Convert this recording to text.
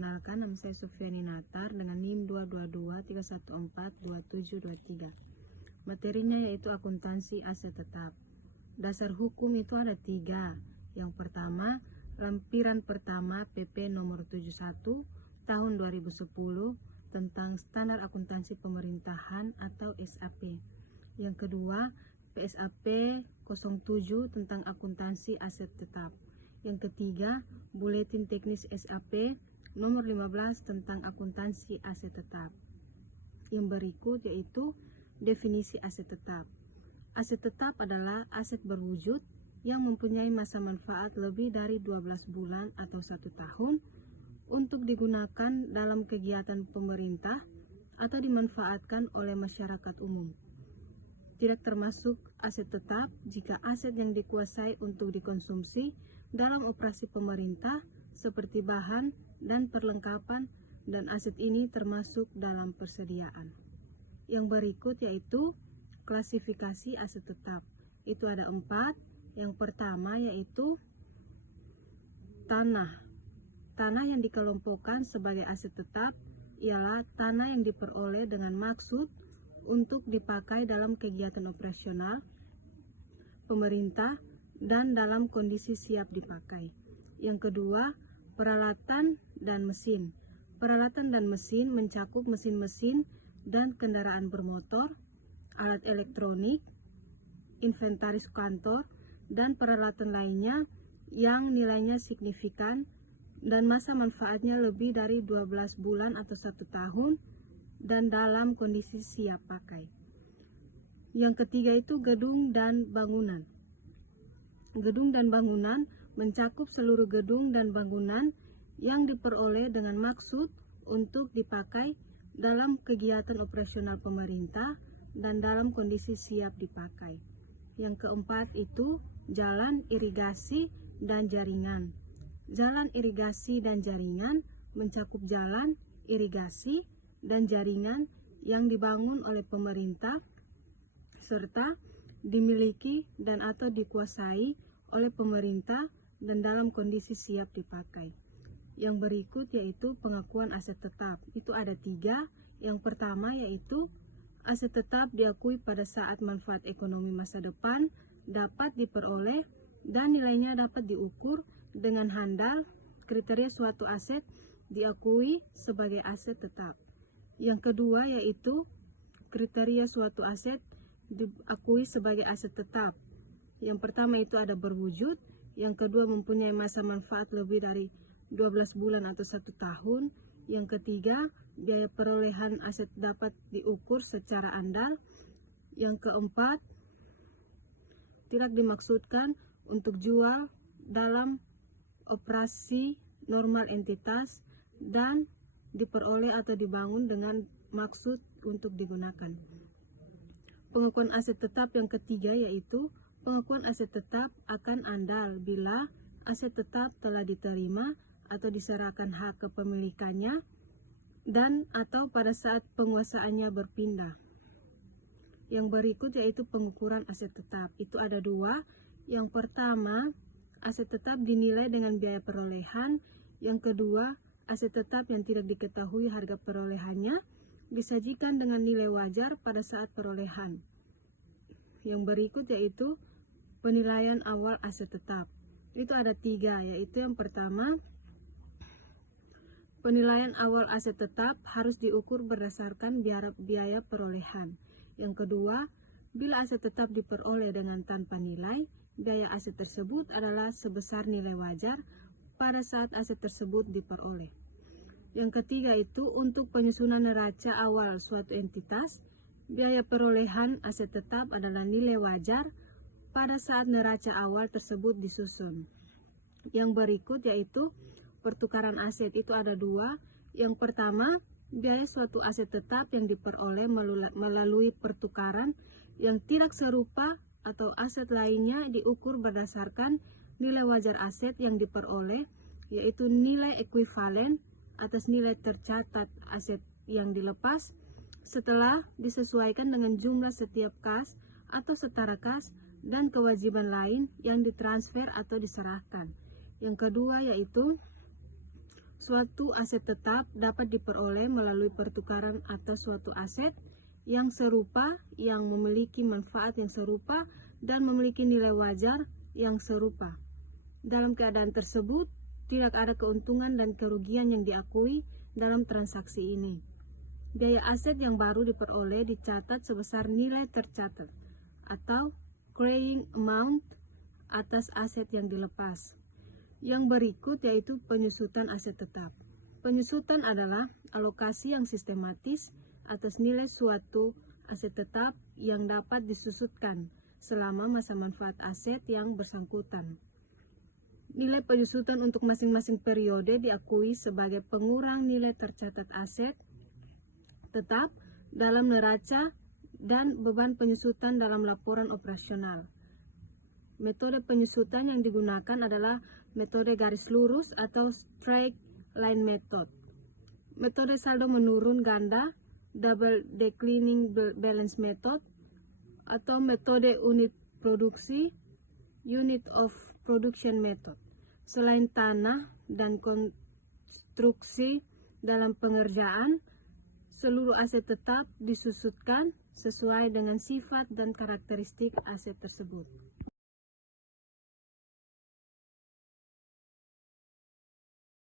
Perkenalkan, nama saya Sufiani Natar dengan NIM 222314273. Materinya yaitu akuntansi aset tetap. Dasar hukum itu ada 3. Yang pertama, lampiran pertama PP nomor 71 tahun 2010 tentang standar akuntansi pemerintahan atau SAP. Yang kedua, PSAP 07 tentang akuntansi aset tetap. Yang ketiga, Buletin Teknis SAP nomor 15 tentang akuntansi aset tetap. Yang berikut yaitu definisi aset tetap. Aset tetap adalah aset berwujud yang mempunyai masa manfaat lebih dari 12 bulan atau 1 tahun untuk digunakan dalam kegiatan pemerintah atau dimanfaatkan oleh masyarakat umum. Tidak termasuk aset tetap jika aset yang dikuasai untuk dikonsumsi dalam operasi pemerintah seperti bahan dan perlengkapan, dan aset ini termasuk dalam persediaan. Yang berikut yaitu klasifikasi aset tetap. Itu ada 4. Yang pertama yaitu tanah. Tanah yang dikelompokkan sebagai aset tetap ialah tanah yang diperoleh dengan maksud untuk dipakai dalam kegiatan operasional pemerintah dan dalam kondisi siap dipakai. Yang kedua, peralatan dan mesin. Peralatan dan mesin mencakup mesin-mesin dan kendaraan bermotor, alat elektronik, inventaris kantor, dan peralatan lainnya yang nilainya signifikan dan masa manfaatnya lebih dari 12 bulan atau 1 tahun dan dalam kondisi siap pakai. Yang ketiga itu gedung dan bangunan. Gedung dan bangunan mencakup seluruh gedung dan bangunan yang diperoleh dengan maksud untuk dipakai dalam kegiatan operasional pemerintah dan dalam kondisi siap dipakai. Yang keempat itu jalan, irigasi, dan jaringan. Jalan, irigasi, dan jaringan mencakup jalan, irigasi, dan jaringan yang dibangun oleh pemerintah serta dimiliki dan atau dikuasai oleh pemerintah dan dalam kondisi siap dipakai. Yang berikut yaitu pengakuan aset tetap. Itu ada 3. Yang pertama yaitu aset tetap diakui pada saat manfaat ekonomi masa depan dapat diperoleh dan nilainya dapat diukur dengan handal. Kriteria suatu aset diakui sebagai aset tetap. Yang kedua yaitu kriteria suatu aset diakui sebagai aset tetap. Yang pertama itu ada berwujud, yang kedua mempunyai masa manfaat lebih dari 12 bulan atau 1 tahun, yang ketiga biaya perolehan aset dapat diukur secara andal, yang keempat tidak dimaksudkan untuk jual dalam operasi normal entitas dan diperoleh atau dibangun dengan maksud untuk digunakan. Pengakuan aset tetap yang ketiga yaitu pengakuan aset tetap akan andal bila aset tetap telah diterima atau diserahkan hak kepemilikannya dan atau pada saat penguasaannya berpindah. Yang berikut yaitu pengukuran aset tetap. Itu ada 2. Yang pertama, aset tetap dinilai dengan biaya perolehan. Yang kedua, aset tetap yang tidak diketahui harga perolehannya disajikan dengan nilai wajar pada saat perolehan. Yang berikut yaitu penilaian awal aset tetap. Itu ada 3, yaitu yang pertama, penilaian awal aset tetap harus diukur berdasarkan biaya perolehan. Yang kedua, bila aset tetap diperoleh dengan tanpa nilai, biaya aset tersebut adalah sebesar nilai wajar pada saat aset tersebut diperoleh. Yang ketiga itu untuk penyusunan neraca awal suatu entitas, biaya perolehan aset tetap adalah nilai wajar pada saat neraca awal tersebut disusun. Yang berikut yaitu pertukaran aset. Itu ada 2. Yang pertama, biaya suatu aset tetap yang diperoleh melalui pertukaran yang tidak serupa atau aset lainnya diukur berdasarkan nilai wajar aset yang diperoleh, yaitu nilai ekuivalen atas nilai tercatat aset yang dilepas setelah disesuaikan dengan jumlah setiap kas atau setara kas dan kewajiban lain yang ditransfer atau diserahkan. Yang kedua yaitu Suatu aset tetap dapat diperoleh melalui pertukaran atas suatu aset yang serupa, yang memiliki manfaat yang serupa, dan memiliki nilai wajar yang serupa. Dalam keadaan tersebut, tidak ada keuntungan dan kerugian yang diakui dalam transaksi ini. Biaya aset yang baru diperoleh dicatat sebesar nilai tercatat atau carrying amount atas aset yang dilepas. Yang berikut yaitu penyusutan aset tetap. Penyusutan adalah alokasi yang sistematis atas nilai suatu aset tetap yang dapat disusutkan selama masa manfaat aset yang bersangkutan. Nilai penyusutan untuk masing-masing periode diakui sebagai pengurang nilai tercatat aset tetap dalam neraca dan beban penyusutan dalam laporan operasional. Metode penyusutan yang digunakan adalah metode garis lurus atau straight line method. Metode saldo menurun ganda, double declining balance method, atau metode unit produksi, unit of production method. Selain tanah dan konstruksi dalam pengerjaan, seluruh aset tetap disusutkan sesuai dengan sifat dan karakteristik aset tersebut.